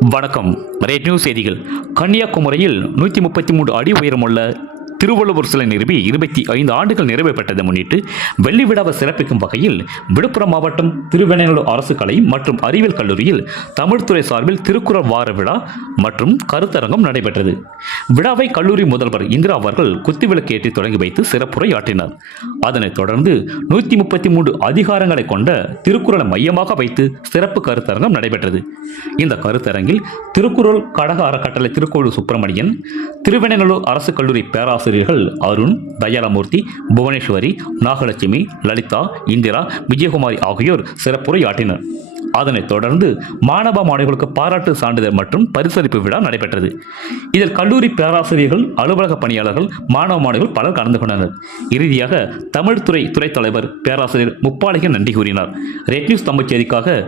வணக்கம். Rate news செய்திகள். கன்னியாகுமரியில் நூற்றி முப்பத்தி மூன்று அடி உயரமுள்ள திருவள்ளுவர் சிலை நிறுவி இருபத்தி ஐந்து ஆண்டுகள் நிறைவேற்றதை முன்னிட்டு வெள்ளி விழாவை சிறப்பிக்கும் வகையில் விழுப்புரம் மாவட்டம் திருவெண்ணூர் அரசு கலை மற்றும் அறிவியல் கல்லூரியில் தமிழ்துறை சார்பில் திருக்குறள் வார விழா மற்றும் கருத்தரங்கம் நடைபெற்றது. விழாவை கல்லூரி முதல்வர் இந்திரா அவர்கள் குத்துவிளக்கு ஏற்றி தொடங்கி வைத்து சிறப்புரை ஆற்றினார் அதனைத் தொடர்ந்து நூற்றி முப்பத்தி மூன்று அதிகாரங்களை கொண்ட திருக்குறளை மையமாக வைத்து சிறப்பு கருத்தரங்கம் நடைபெற்றது. இந்த கருத்தரங்கில் திருக்குறள் கடக அறக்கட்டளை திருக்கோளூர் சுப்பிரமணியன் திருவெண்ணநல்லூர் அரசு கல்லூரி பேராசிரியர்கள் அருண் தயாலமூர்த்தி புவனேஸ்வரி நாகலட்சுமி லலிதா இந்திரா விஜயகுமாரி ஆகியோர் சிறப்புரையாற்றினர். அதனைத் தொடர்ந்து மாணவ மாணவிகளுக்கு பாராட்டு சான்றிதழ் மற்றும் பரிசளிப்பு விழா நடைபெற்றது. இதில் கல்லூரி பேராசிரியர்கள் அலுவலக பணியாளர்கள் மாணவ மாணவிகள் பலர் கலந்து கொண்டனர். இறுதியாக தமிழ்துறை துறை தலைவர் பேராசிரியர் முப்பாளையன் நன்றி கூறினார். ரெட் நியூஸ் தமிழ் செய்திக்காக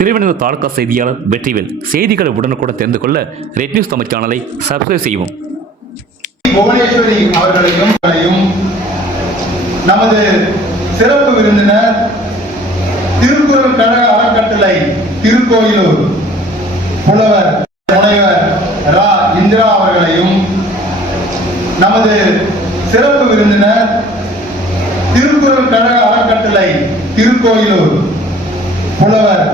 திருவனந்தபுரம் தாலுகா செய்தியாளர் வெற்றிவேல். செய்திகளை உடனுக்குடன் தெரிந்து கொள்ள ரெட் நியூஸ் தமிழ் சேனலை சப்ஸ்கிரைப் செய்வோம் புவனேஸ்வரி அவர்களையும் நமது சிறப்பு விருந்தினர் திருக்குறள் கழக அறக்கட்டளை திருக்கோயிலூர் புலவர் முனைவர் ரா. இந்திரா அவர்களையும் நமது சிறப்பு விருந்தினர் திருக்குறள் கழக அறக்கட்டளை திருக்கோயிலூர் புலவர்